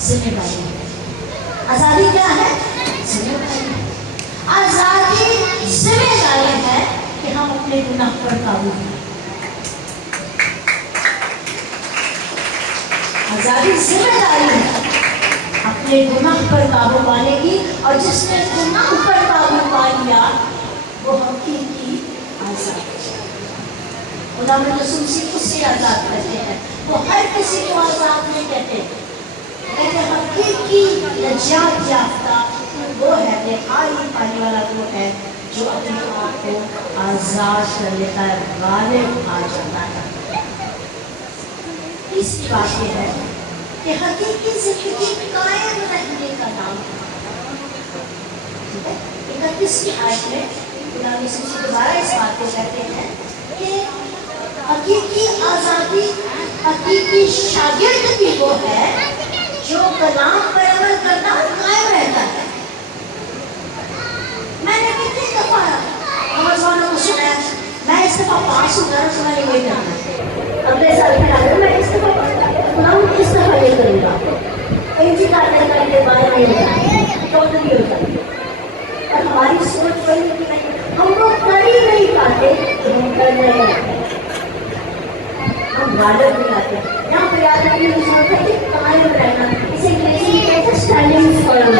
ذمہ داری ہے۔ آزادی کیا ہے؟ ذمہ داری ہے۔ آزادی ذمہ داری ہے کہ ہم اپنے گناہ پر قابو پائیں۔ آزادی ذمہ داری ہے اپنے گناہ پر قابو پانے کی، اور جس نے گناہ پر قابو پا لیا وہ حقیقی آزاد ہے۔ خدا میں رسول صرف اس سے آزاد کرتے ہیں، وہ ہر کسی کو آزاد نہیں کہتے، لیکن حقیقی نجات یافتہ وہ ہے، رہائی پانے والا وہ ہے جو اپنے آپ کو آزاد کر لیتا ہے، غالب آ جاتا ہے۔ تیسری بات یہ ہے کہ حقیقی زندگی قائم رہنے کا نام ہے۔ 31 آیت میں خدا یسوع دوبارہ اس بات کو کہتے ہیں کہ حقیقی آزادی، حقیقی شاگرد بھی وہ ہے جو کلام پر عمل کرتا قائم رہتا ہے۔ میں نے کتنی دفعہ نوجوانوں کو سنا ہے، میں اس دفعہ پاس ہوں گا تو میں نے یہ کرنا ہے، اگلے سال پھر آ میں اس دفعہ اس دفعہ یہ کروں گا، انتظار کرنے کے بعد نہیں ہوتا تو نہیں ہوتا۔ اور ہماری سوچ وہی ہے کہ ہم لوگ کر ہی نہیں پاتے تو ہم کر رہے ہیں، ہم غالب نہیں آتے۔ یہاں پہ یاد رکھنے کی ضرورت ہے کہ قائم رہنا، اسے انگریزی میں کہتے ہیں اسٹینڈنگ فرم،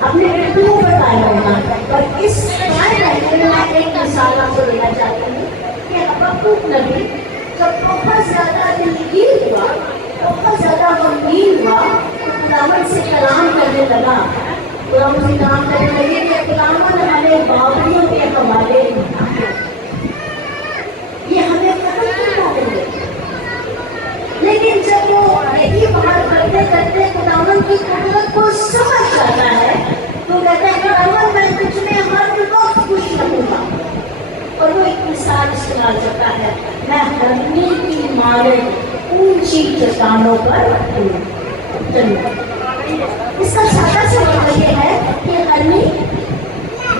اپنے پہلوؤں پر قائم رہنا۔ اور اس قائم رہنے میں میں ایک مثال آپ کو دینا چاہتی ہوں کہ حبقوق نبی جب بہت زیادہ دلگیر ہوا، بہت زیادہ غمگین ہوا تو خداوند سے کلام کرنے لگا، خداوند سے کلام کرنے لگے کہ خداوند ہمیں بابلیوں کے حوالے یہ ہمیں قتل کرنا ہے۔ لیکن جب وہ یہی بات کرتے کرتے خداوند کی قدرت کو سمجھ جاتا ہے تو کہتا ہے خداوند میں تجھ میں ہر وقت خوش رہوں گا۔ اور وہ ایک مثال استعمال کرتا ہے، میں ہرنی کی مارے اونچی چٹانوں پر چلوں۔ اس کا سادہ سا مطلب یہ ہے کہ ہرنی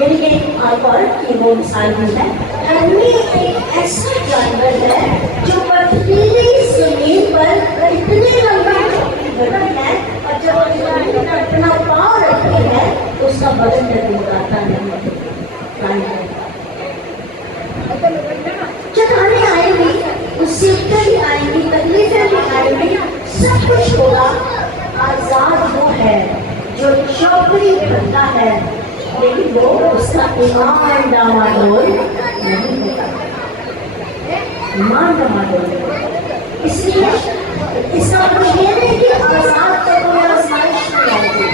یعنی کہ ایک اور کی وہ مثال بھی ہے، ہرنی ایک ایسا جانور ہے جو پتھریلی زمین پر اتنی لمبی چوڑی بدن ہے، اور جب وہ زمین پر اپنا پاؤں رکھتی ہے تو اس کا بدن ڈگمگاتا نہیں۔ چٹانیں آئیں گی، مصیبتیں بھی آئیں گی، تکلیفیں بھی آئیں گی، سب کچھ ہوگا۔ آزاد وہ ہے جو چوکڑی بنتا ہے لیکن وہ اس کا ایمان ڈاماڈول نہیں ہوتا، ایمان ڈاماڈول نہیں۔ اس لیے اس کا مطلب یہ نہیں کہ آزاد پر کوئی آزمائش نہیں آئے گی،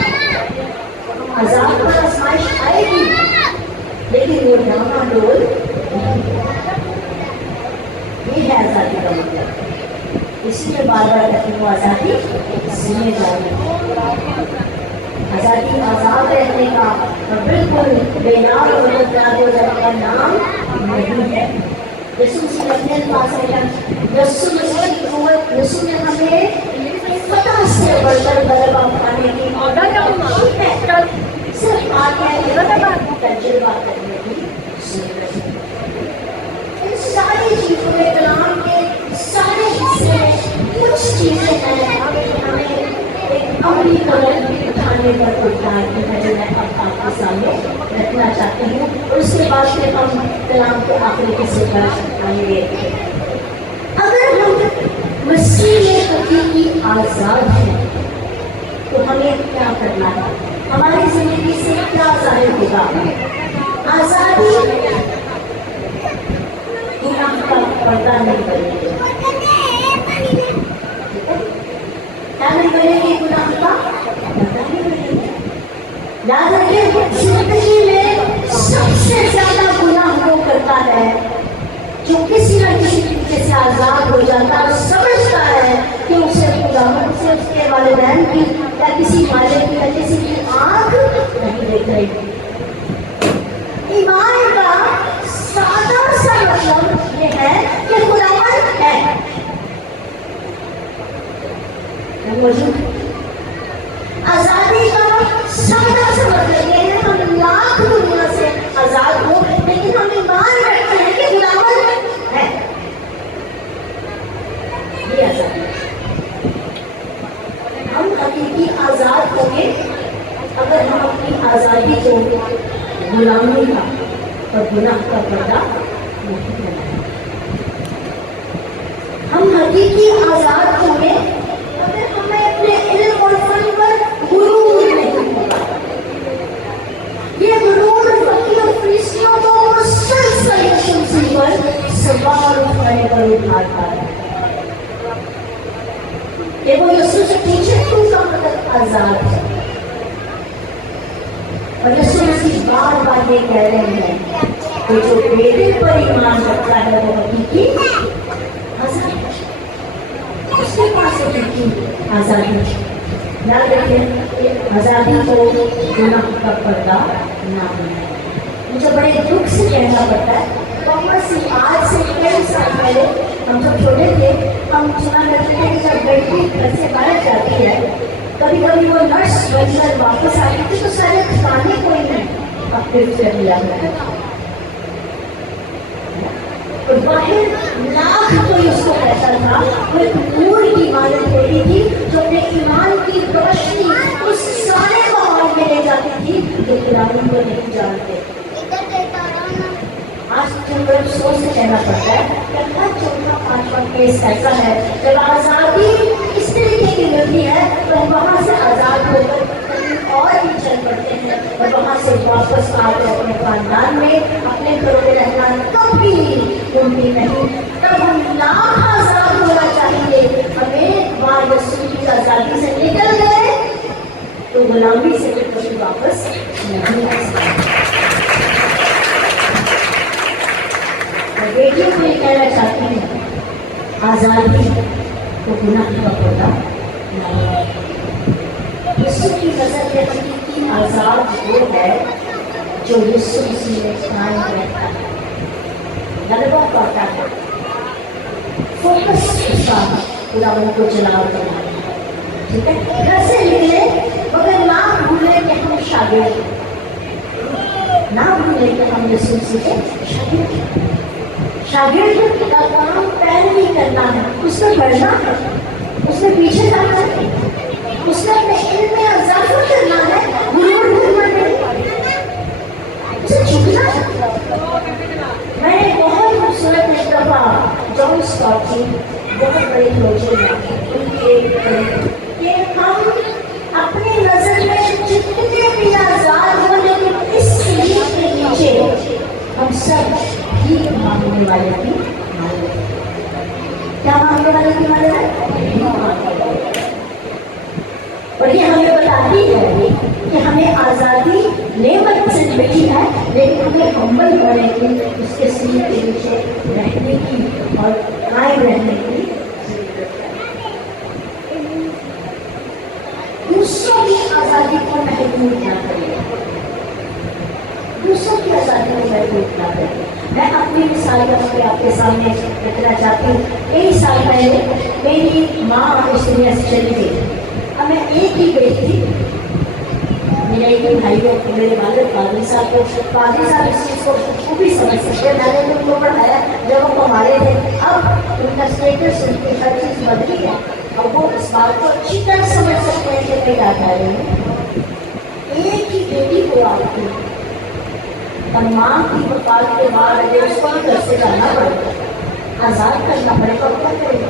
آزاد پر آزمائش آئے گی لیکن وہ ڈاماڈول نہیں ہوگا۔ یہ ہے آزادی کا مطلب۔ اس لیے بار بار کہتی ہوں آزادی ذمہ داری، آزادی آزاد رہنے کا اور بالکل بے نام اور مددگار ہو جانے کا نام نہیں ہے۔ یسوع سے اپنے الفاظ میں یسوع نے ہمیں فتح سے بڑھ کر غلبہ پانے کی آگاہی ہے، صرف آگے تجربہ کرنے کی ضرورت ہے۔ ان ساری چیزوں میں کلام کے سارے حصے میں کچھ چیزیں ہیں ہمیں ایک عملی قدم اٹھانے پر پڑتی ہے جو میں اب آپ کے سامنے رکھنا چاہتی ہوں، اور اس کے بعد پھر ہم کلام کے آخری حصے پر آئیں گے۔ اگر ہم مسیح میں حقیقی آزاد ہیں تو ہمیں کیا کرنا ہے؟ ہماری زندگی سے کیا ظاہر ہوگا؟ آزادی گناہ کا پردہ نہیں کرے گی، کیا نہیں کرے گی؟ گناہ کا پردہ نہیں کرے گی۔ یاد رکھیں زندگی میں سب سے زیادہ گناہ وہ کرتا ہے جو کسی نہ کسی طریقے سے آزاد ہو جاتا ہے اور سمجھتا ہے کہ اسے خداوند سے اس کے والدین کی یا کسی مالک کی یا کسی کی آنکھ نہیں دیکھ رہی۔ ایمان کا سادہ سا مطلب یہ ہے کہ خداوند ہے، موجود۔ آزادی کا سادہ سا مطلب یہ ہے ہم لاکھ دنیا سے آزاد ہو لیکن ہم ایمان رکھتے ہیں کہ خداوند ہے۔ یہ آزادی ہم حقیقی دیکھیں اگر ہم اپنی آزادی کو غلامی کا اور گناہ کا پردہ نہیں بنائیں، ہم حقیقی آزاد ہوں گے اگر ہمیں اپنے علم اور فن پر غرور نہیں ہوگا۔ یہ غرور فقیر اور فلسطینیوں کو مسلسل یسوع پر سوال اٹھانے پر اٹھاتا ہے کہ وہ یسوع سے پوچھے تو کا مطلب آزاد ہے، اور یسوع مسیح بار بار یہ کہہ رہے ہیں کہ جو بیٹے پر ایمان رکھتا ہے وہ حقیقی آزاد ہے، اس کے پاس حقیقی آزادی ہے۔ یاد رکھیں آزادی کو گناہ کا پردہ نہ بنائیں۔ مجھے بڑے دکھ سے کہنا پڑتا ہے، بہت سی آج سے کئی سال پہلے ہم جب چھوٹے تھے ہم سنا کرتے تھے کہ جب بیٹی گھر سے باہر جاتی ہے کبھی کبھی وہ نرس بن کر واپس آتی تھی تو سارے کھانے کوئی نہیں اپنے کر لیا ہے، اور باہر لاکھ کوئی اس کو کہتا تھا، وہ ایک نور کی عمارت ہوتی تھی جو اپنے ایمان کی روشنی اس سارے ماحول میں لے جاتی تھی جو غلامی کو نہیں جانتے۔ آج جو افسوس سے کہنا پڑتا ہے کہ ہر چوتھا پانچواں کیس ایسا ہے جب آزادی اس طریقے کی ملتی ہے تو ہم وہاں سے آزاد ہو کر کہیں اور بھی چل پڑتے ہیں اور وہاں سے واپس آ کر اپنے خاندان میں اپنے گھروں میں رہنا کبھی ممکن نہیں۔ تب ہم لاکھ آزاد ہونا چاہیں گے، ہمیں وہاں یسوع کی آزادی سے نکل گئے تو غلامی سے کبھی واپس نہیں آ سکتے۔ بیٹیوں کو یہ کہنا چاہتی ہیں آزادی کو گناہ کا پردہ نہ بنائیں۔ یسوع کی نظر میں حقیقی آزاد وہ ہے جو یسوع مسیح میں قائم رہتا ہے، غلبہ پاتا ہے، فوکس اس کا خداوند کو جلال کرنا ہے۔ ٹھیک ہے، گھر سے نکلے مگر نہ بھولے کہ ہم شاگرد ہیں، نہ بھولے کہ ہم یسوع مسیح کے شاگرد ہیں۔ شاگرد کا کام پیروی کرنا ہے، اس میں بڑھنا ہے، اس میں پیچھے جانا ہے، اس میں اپنے علم میں اضافہ کرنا ہے، غرور کرنا نہیں، اسے جھکنا ہے۔ میں نے بہت خوبصورت ایک دفعہ جان اسکاٹ کی بہت بڑے لوچے ہیں ان کی ایک کہ ہم اپنی نظر میں جتنے بھی آزاد ہوں لیکن اس سلیب کے نیچے ہم سب بھیک مانگنے والے کی مالک ہیں۔ کیا مانگنے والے کی مالک ہے؟ اور یہ ہمیں بتاتی ہے کہ ہمیں آزادی نعمت سے ملی ہے لیکن ہمیں ہمبل ہونے کی، اس کے سلیب کے نیچے رہنے کی اور قائم رہنے کی ضرورت ہے۔ دوسروں کی آزادی کو محدود نہ کریں، دوسروں کی آزادی کو محدود نہ کریں۔ میں اپنی مثال آپ کے سامنے رکھنا چاہتی ہوں۔ کئی سال پہلے میری ماں اس دنیا سے چلی گئی، اب میں ایک ہی بیٹی تھی، میرے ایک ہی بھائی کو، میرے والد قاضی صاحب اس چیز کو خوبی سمجھ سکتے، میں نے ان کو پڑھایا جب وہ ہمارے تھے، اب ان کا اسٹیٹس ان کی ہر چیز بدلی ہے اور وہ اس بات کو اچھی طرح سمجھ سکتے ہیں کہ میں کیا کہہ رہی ہوں۔ ایک ہی بیٹی کو آپ کی اور ماں کی وفات کے بعد اگر اس کو گھر سے جانا پڑے گا، آزاد کرنا پڑے گا، کیا کرے گا؟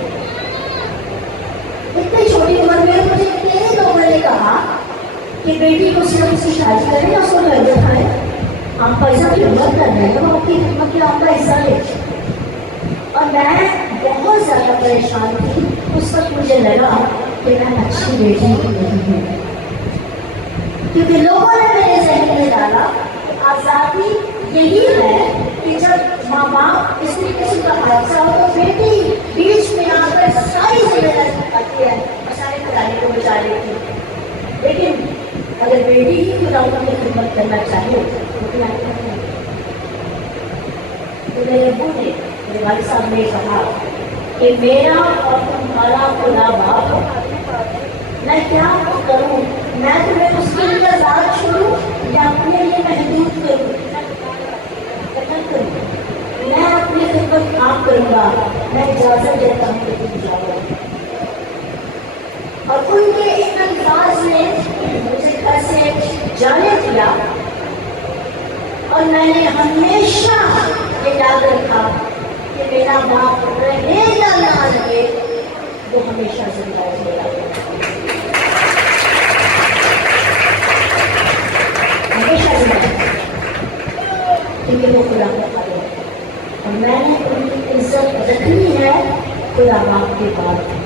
اتنی چھوٹی عمر میں مجھے کئی لوگوں نے کہا کہ بیٹی کو صرف اس کی شادی کریں یا اس کو گھر بٹھائیں، آپ پیسہ کی خدمت کر رہے ہیں، وہ آپ کی خدمت کے آپ کا حصہ لے۔ اور میں بہت زیادہ پریشان تھی، اس وقت مجھے لگا کہ میں اچھی بیٹی نہیں ہوں، کیونکہ لوگوں نے میرے ذہن میں ڈالا آزادی یہی ہے کہ جب ماں باپ اس طریقے سے کا حادثہ ہو تو بیٹی بیچ میں آ کر ساری ذمہ داری اٹھاتی ہے اور سارے گھرانے کو بچا لیتی ہے۔ لیکن اگر بیٹی ہی خداوند کی خدمت کرنا چاہے تو کیا کرنا ہے؟ تو میرے ابو نے، میرے والد صاحب نے کہا کہ میرا اور تمہارا خدا باپ، میں کیا کروں؟ میں تمہیں اس کے لیے آزاد چھوڑوں یا اپنے لیے محدود کروں؟ میں اپنی خدمت آپ کروں گا، میں اجازت دیتا ہوں کہ تم جاؤ۔ اور ان کے ان الفاظ نے مجھے اور میں نے ہمیشہ یہ یاد رکھا کہ میرا باپ رہے یا نہ رہے وہ ہمیشہ زندہ رہے گا، ہمیشہ زندہ رہے گا، کیونکہ وہ خدا کا خالق ہے اور میں نے ان کی عزت رکھنی ہے خدا باپ کے بعد۔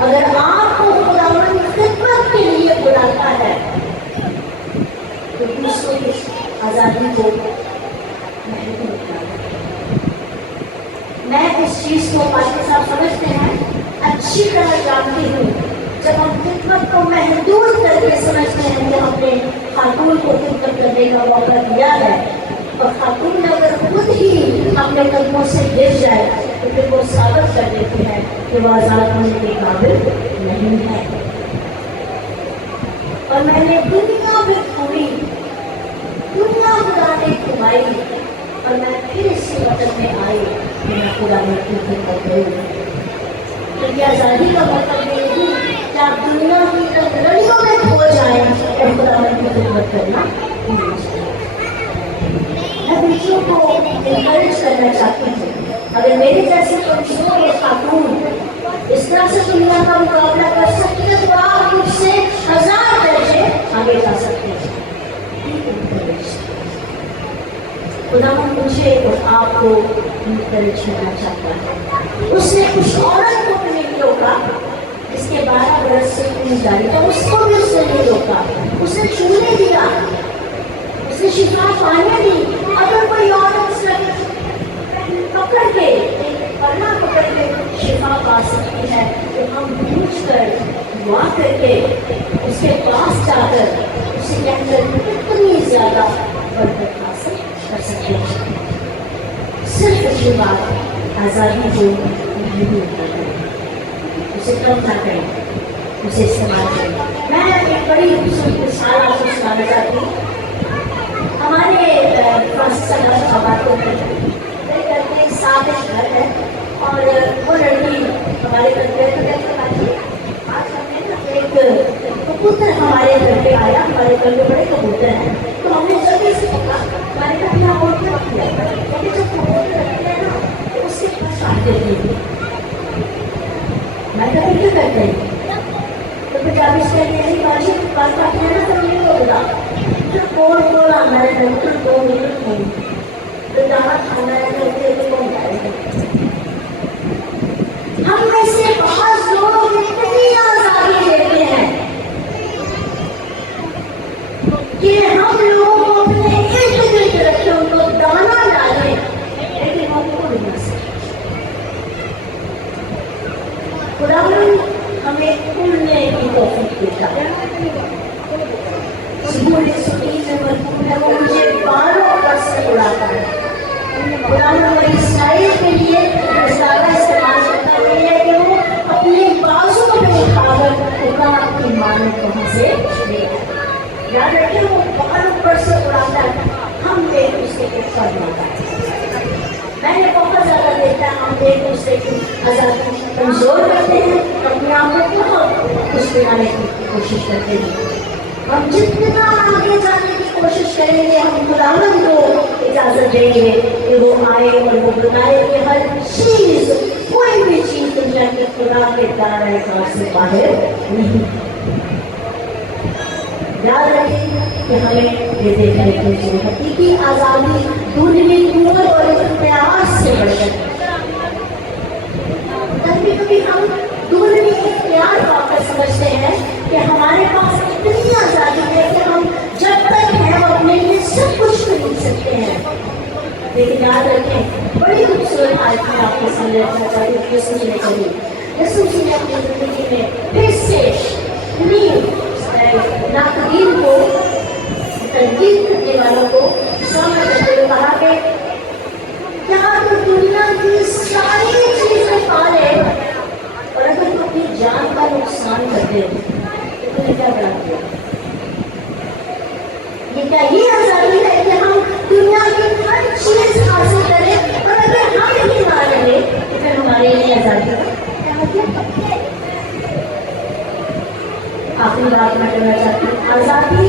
اگر آپ کو خداوند خدمت کے لیے بلاتا ہے تو دوسروں کی آزادی کو محدود کرنا۔ میں اس چیز کو پاکستان صاحب سمجھتے ہیں، اچھی طرح جانتی ہوں، جب ہم خدمت کو محدود کر کے سمجھتے ہیں کہ ہم نے خاتون کو خدمت کرنے کا موقع دیا ہے اور خاتون اگر خود ہی اپنے قدموں سے گر جائے تو پھر وہ ثابت کر دیتی ہے کہ وہ آزاد ہونے کے قابل نہیں ہے۔ اور میں نے دنیا میں گھومی، دنیا خدا نے گھمائی اور میں پھر اسی وطن میں آئی کہ میں خدا میں خدمت کروں۔ کیونکہ آزادی کا مطلب یہ نہیں کہ آپ دنیا کی لڑیوں میں کھو جائیں اور خدا میں خدمت کرنا نہیں چاہیے۔ میں بیٹیوں کو انکریج کرنا چاہتی ہوں، اگر میری جیسی کمزور خاتون اس طرح سے دنیا کا مقابلہ کر سکتی ہے تو آپ مجھ سے 1000 درجے آگے جا سکتے ہیں۔ خدا مجھے اور آپ کو انکریج کرنا چاہتا ہے۔ اس نے کچھ عورت کو نہیں روکا جس کے 12 برس سے پوری جاری تھا، اس کو بھی اس نے نہیں روکا، اس نے چھونے دیا، اس نے شفا پانے دی۔ اگر کوئی عورت اس پکڑ کے پڑھنا پکڑ کے شفا پا سکتی ہے تو ہم پوچھ کر دعا کر کے اس کے پاس جا کر اسے کہہ کر اتنی زیادہ برکت حاصل کر سکتے ہیں۔ صرف یہ بات آزادی کو محدود نہ کریں، اسے کم نہ کریں، اسے استعمال کریں۔ میں ایک بڑی خوبصورت مثال آپ کو سنانا چاہتی ہوں۔ ہمارے باتوں میں ایک سازش گھر ہے اور وہ لڑکی ہمارے گھر پہ آج ہم نے نا ایک کبوتر ہمارے گھر پہ آیا، ہمارے گھر میں بڑے کبوتر ہیں تو ہم نے جلدی سے پکا ہمارے گھر میں اور کیا کیا کیونکہ جب کبوتر رکھتے ہیں نا تو اس کے پاس آتے تھے۔ میں کبھی کیوں کرتے ہیں تو پھر جب اس کے لیے باجی بات کرتے ہیں نا تو نہیں ہوگا کون کون آنا ہے ڈاکٹر کون نہیں تو جہاں کھانا ہے تو کون جائے گا۔ ہم میں سے بہت لوگ اتنی آزادی دیتے ہیں کہ ہم لوگ اپنے ارد گرد رکھے ان کو دانا ڈالیں لیکن ہم کو نہیں بنا سکتے۔ خداوند ہمیں اڑنے کی توفیق دیتا ہے۔ سکول سکول میں مضمون ہے وہ مجھے بالوں پر سے اڑاتا ہے۔ خداوند ہماری اسرائیل کے لیے زیادہ استعمال کرتا ہے کہ وہ اپنے بازو میں اٹھا کر خدا کی مانت وہاں سے لے آئے۔ یاد رکھیں وہ بالوں پر سے اڑاتا ہے، ہم ایک دوسرے کو فرماتا ہے۔ میں نے بہت زیادہ دیکھا ہے ہم ایک دوسرے کی آزادی کمزور کرتے ہیں، اپنے آپ کو بہت خوش بنانے کی کوشش کرتے ہیں۔ ہم جتنا آگے جانے کی کوشش کریں گے ہم خداوند کو اجازت دیں گے کہ وہ آئے اور وہ بتائے کہ ہر چیز کوئی بھی چیز دنیا کے خدا کے دائرۂ کار سے باہر نہیں۔ یاد رکھیں کہ ہمیں یہ دیکھنے کی چاہیے حقیقی آزادی دنیا قوت اور اختیار سے بڑھ کر کبھی کبھی ہم دنیا اختیار پا کر سمجھتے ہیں کہ ہمارے پاس اتنی آزادی ہے کہ ہم جب تک ہیں ہم اپنے لیے سب کچھ خرید سکتے ہیں۔ لیکن یاد رکھیں بڑی خوبصورت آیت میں آپ کے سامنے رکھنا چاہتی ہوں، یسوع نے کہی، یسوع نے اپنی زندگی میں پھر سے ناقدین کو تنقید کرنے والوں کو سامنے کرتے ہوئے کہا کہ کیا تو دنیا کی ساری چیزیں پا لے اور اگر تو اپنی جان کا نقصان کر دے تو تمہیں کیا بنا دیا؟ یہ کیا یہ آزادی ہے کہ ہم دنیا کی ہر چیز حاصل کریں اور اگر ہم نہیں نہ رہے تو پھر ہمارے لیے آزادی کیا مطلب؟ آخری بات میں کہنا چاہتی ہوں، آزادی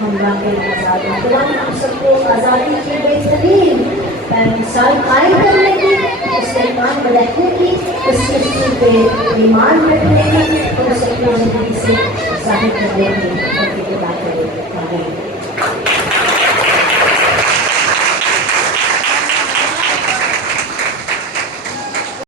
ہم واقعی آزاد ہیں. خدا نے ہم سب کو آزادی کی بہترین مثال قائم کرنے کی، اس کے ایمان میں رہنے کی، اس کے اصول پہ ایمان رکھنے کی اور اسے اپنی زندگی سے ظاہر کرنے کی اور کی بات کرنے کی.